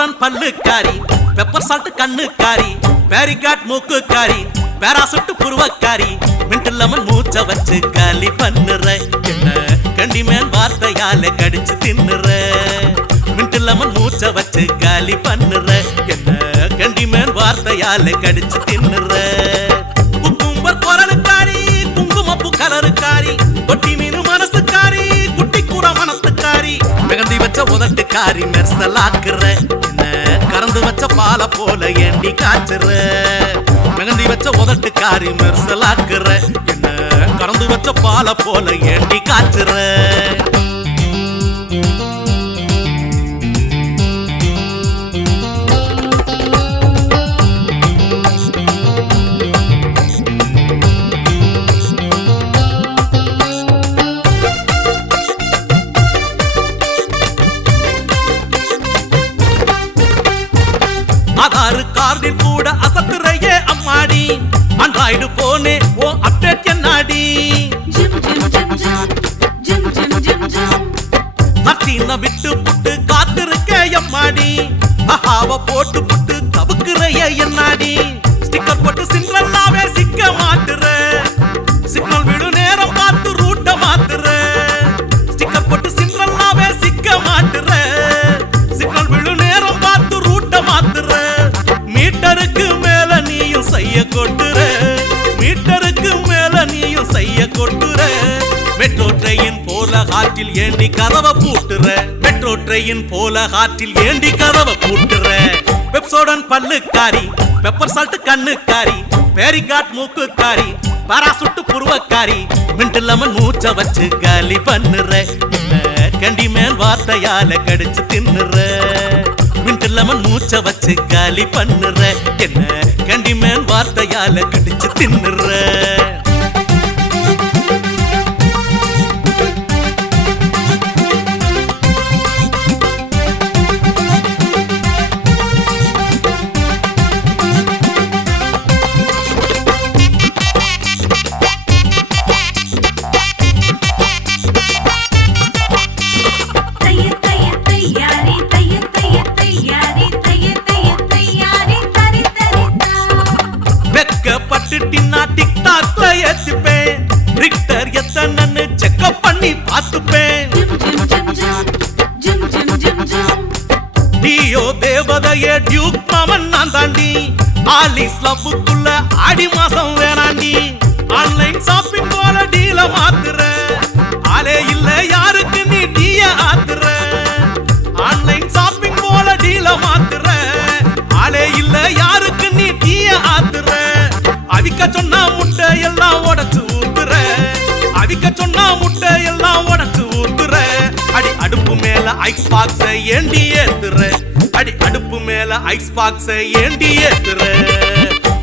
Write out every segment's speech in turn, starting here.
Pepsodent பல்லுக்காரி pepper salt கண்ணுக்காரி barricade மூக்குக்காரி பேராசுட்டு புருவக்காரி மின்ட் லெமன் மூச்ச வச்சு காலி பண்ணுற. என்ன? கண்டிமேன் வார்த்தையால கடிச்சு தின்னுற. மின்ட் லெமன் மூச்ச வச்சு காலி பண்ணுற. என்ன? கண்டி மேல் வார்த்தையால கடிச்சு தின்னுற. மிகந்தி வச்ச உதட்டுக்காரி மெர்சலாக்குற என்ன கறந்து வச்ச பால போல ஏண்டி காய்ச்சுற? மெகந்தி வச்ச உதட்டு உதட்டுக்காரி மெர்சலாக்குற என்ன கறந்து வச்ச பால போல ஏண்டி காய்ச்சுற? கூட அசத்துறையே அம்மாடி. ஆண்ட்ராய்டு போனே ஓ அப்டேட் என்னாடி மத்தீன விட்டு புட்டு காத்திருக்க எம்மாடி அஹாவ போட்டு புட்டு கவுக்குறைய என்னாடி. கொட்டுற. மெட்ரோ ட்ரெயின் போல காற்றில் ஏண்டி கதவை பூட்டுற. மெட்ரோ ட்ரெயின் போல காற்றில் ஏண்டி கதவை பூட்டுற. பெப்சோடன் பல்லுக்காரி பெப்பர் சால்ட் கண்ணுக்காரி பேரிகாட் மூக்குக்காரி பாராசுட்டு புருவக்காரி மின்ட் லெமன் மூச்ச வச்சு காலி பண்ணுற. கண்டி மேல் வார்த்தையால கடிச்சு தின்னுற. மின்ட் லெமன் மூச்ச வச்சு காலி பண்ணுற. என்ன கண்டி மேல் வார்த்தையால கடிச்சு தின்னுற. டியூக் மாமன் நான் தாண்டி ஆலிஸ் லவ்வுக்குள்ள ஆடி மாசம் வேணாண்டி. ஆன்லைன் ஷாப்பிங் போல டீல மாத்துற. ஆளே இல்ல யாருக்கு நீ டீய ஆத்துற? ஆன்லைன் ஷாப்பிங் போல டீல மாத்துற. ஆளே இல்ல யாருக்கு நீ டீய ஆத்துற? அவிக்க சொன்னா முட்டை எல்லாம் உடைச்சு ஊத்துற. அவிக்க சொன்னா முட்டை எல்லாம் உடைச்சு ஊத்துற. அடி அடுப்பு மேல ஐஸ் பாக்ஸ ஏண்டி ஏத்துற. அடி அடுப்பு மேல ஐஸ் பாக்ஸ ஏண்டி ஏத்துற.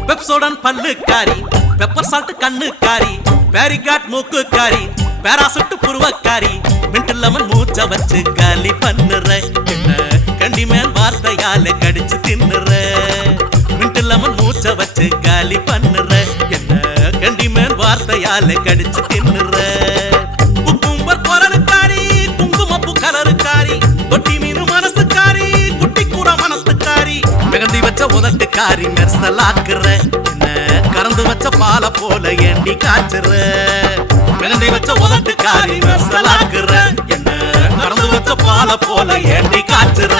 பெப்சோடன் பல்லுக்காரி பெப்பர் சால்ட் கண்ணுக்காரி பேரிகாட் மூக்குக்காரி பேராசுட்டு புருவக்காரி மின்ட் லெமன் மூச்ச வச்சு காலி பண்ணுற. என்ன? கண்டி மேல் வார்த்தையால கடிச்சு தின்னுற. மின்ட் லெமன் மூச்ச வச்சு காலி பண்ணுற. என்ன? கண்டி மேல் வார்த்தையால கடிச்சு தின்னுற. குக்கும்பர் குரலுக்காரி குங்குமப்பு கலருக்காரி கொட்டி காரி மெர்சலாக்குற என்ன கறந்து வச்ச பால போல ஏண்டி காய்ச்சுற? மிகந்தி வச்ச உதட்டு காரி மெர்சலாக்குற என்ன கறந்து வச்ச பால போல ஏண்டி காய்ச்சுற?